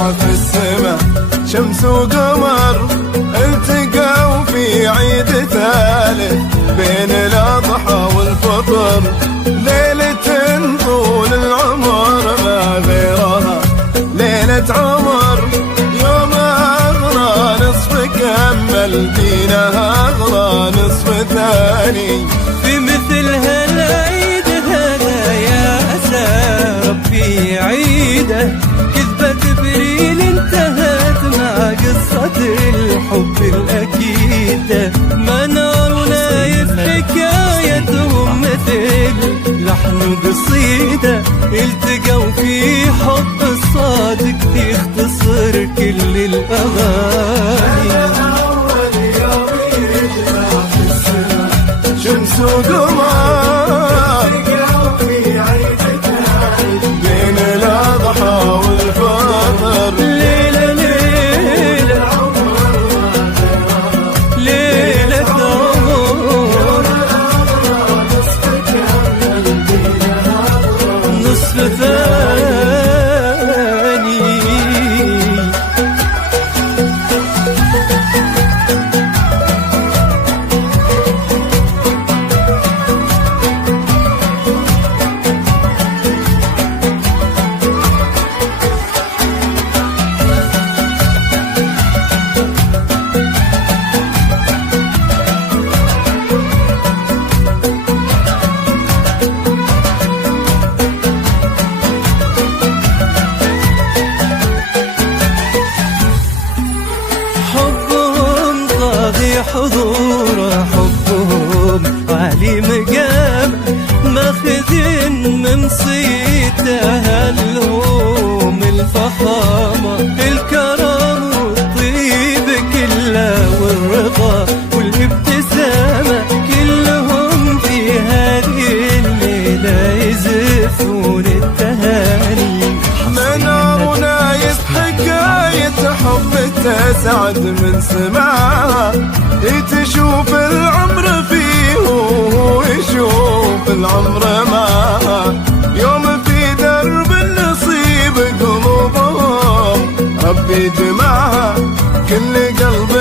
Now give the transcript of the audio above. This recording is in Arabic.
يجمع في السماء شمس وقمر التقوا في عيد ثالث بين الأضحى والفطر، ليلة طول العمر ما غيرها ليلة عمر، يوم أغلى نصف كمل دينها أغلى نصف ثاني. في مثل هالعيد هذا يا أسى ربي عيده، كذبة جبريل انتهت مع قصة الحب الأكيدة، منارنا حكايتهم مثل لحن قصيدة، التقوا في حب الصادق يختصر كل الأغاني. شمس وقمر بين الأضحى والفطر، ليلة ليلة ليلة عمر نصف ثاني. حضور حبهم عالي مقام، ماخذ من صيتها اللوم الفخامة، الكرم والطيب كله والرضا والابتسامة، كلهم في هذه الليلة يزفون التهاني. منارنا حكاية حب تسعد من سماعها، تشوف العمر فيه ويشوف العمر معها، يوم في درب النصيب قلوبهم ربي جمعها، كل قلب